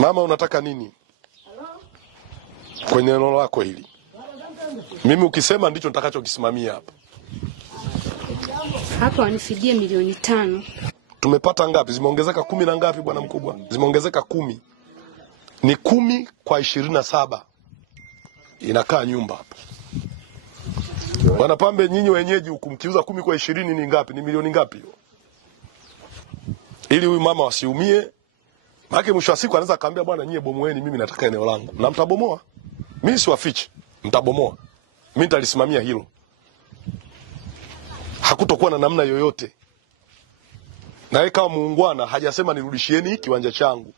Mama, unataka nini kwenye neno lako hili? Mimi ukisema ndicho nitakachokisimamia hapa. Hapa wanifidie milioni 5. Tumepata ngapi? Zimeongezeka 10 na ngapi bwana mkubwa? Zimeongezeka 10. Ni 10 kwa 27. Inakaa nyumba hapa. Bwana Pambe, nyinyi wenyeji huku mkiuza 10 kwa 20 ni ngapi? Ni milioni ngapi hiyo? Ili huyu mama wasiumie. Maana mwisho wa siku anaweza kaambia bwana, nyie bomoeni, mimi nataka eneo langu. Na mtabomoa. Mimi siwafichi, mtabomoa. Mimi nitalisimamia hilo. Hakutokuwa na namna yoyote. Na yeye kama muungwana hajasema nirudishieni kiwanja changu.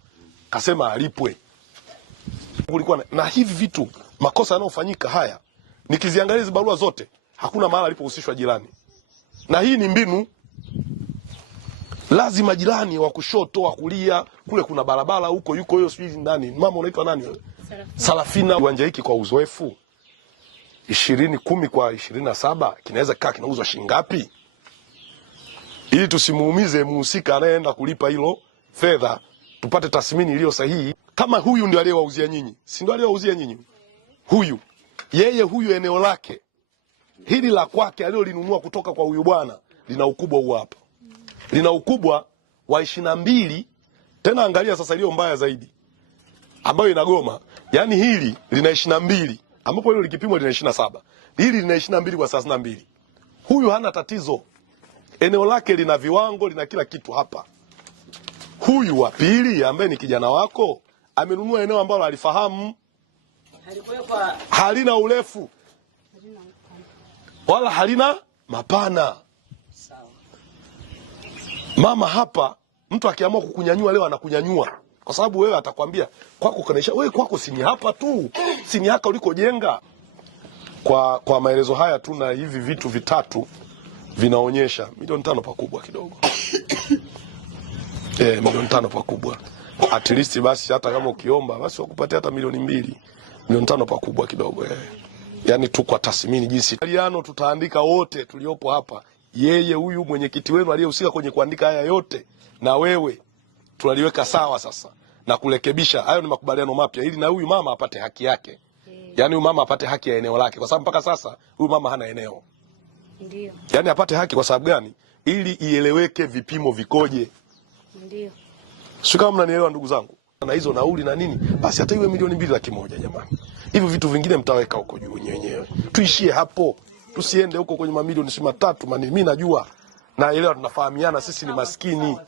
Kasema alipwe. Kulikuwa na hivi vitu, makosa yanayofanyika haya. Nikiziangalia hizo barua zote, hakuna mahali alipohusishwa jirani. Na hii ni mbinu. Lazima jirani wa kushoto, wa kulia, kule kuna barabara huko yuko hiyo sijui nani. Mama unaitwa nani wewe? Sarafina. Kiwanja hiki kwa uzoefu 10 kwa 27 kinaweza kaa kinauzwa shilingi ngapi? Ili tusimuumize muhusika anayeenda kulipa hilo fedha, tupate tathmini iliyo sahihi. Kama huyu ndio aliyewauzia nyinyi, si ndio aliyewauzia nyinyi? Huyu huyu eneo lake hili la kwake aliyolinunua kutoka kwa huyu bwana lina ukubwa huu hapa. Lina ukubwa wa 22. Tena angalia sasa iliyo mbaya zaidi ambayo inagoma. Yaani hili lina 22 ambapo hilo likipimwa lina 27. Hili lina 22 kwa 32. Huyu hana tatizo. Eneo lake lina viwango, lina kila kitu hapa. Huyu wa pili ambaye ni kijana wako amenunua eneo ambalo alifahamu. Halina urefu wala halina mapana. Mama, hapa mtu akiamua kukunyanyua leo anakunyanyua. Kwa sababu wewe atakwambia kwako kanisha, wewe kwako si ni hapa tu. Si ni haka ulikojenga. Kwa maelezo haya tu na hivi vitu vitatu vinaonyesha milioni 5 pakubwa kidogo. Milioni 5 pakubwa. At least basi hata kama ukiomba basi wakupatia hata milioni 2. Milioni 5 pakubwa kidogo. Yaani tu kwa tathmini jinsi. Aliano tutaandika wote tuliopo hapa. Yeye huyu mwenyekiti wenu aliyehusika kwenye kuandika haya yote na wewe tunaliweka sawa sasa na kurekebisha. Hayo ni makubaliano mapya ili na huyu mama apate haki yake. Yaani huyu mama apate haki ya eneo lake kwa sababu mpaka sasa huyu mama hana eneo. Ndio. Yaani apate haki kwa sababu gani? Ili ieleweke vipimo vikoje. Ndio. Sio kama mnanielewa ndugu zangu. Na hizo nauli na nini? Basi hata iwe milioni 2,100,000 jamani. Hivyo vitu vingine mtaweka huko juu wenyewe. Tuishie hapo. Tusiende huko kwenye mamilioni 3 mimi najua. Naelewa tunafahamiana sisi ni maskini.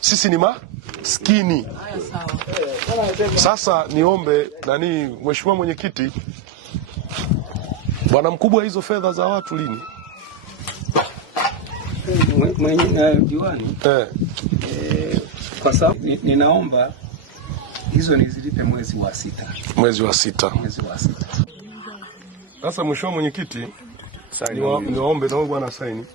Sisi ni maskini. Sasa niombe mheshimiwa mwenyekiti, bwana mkubwa, hizo fedha za watu lini? Diwani. Kwa sababu ninaomba hizo nizilipe mwezi wa 6. Mwezi wa 6. Sasa mheshimiwa mwenyekiti, niwaombe na wewe bwana saini.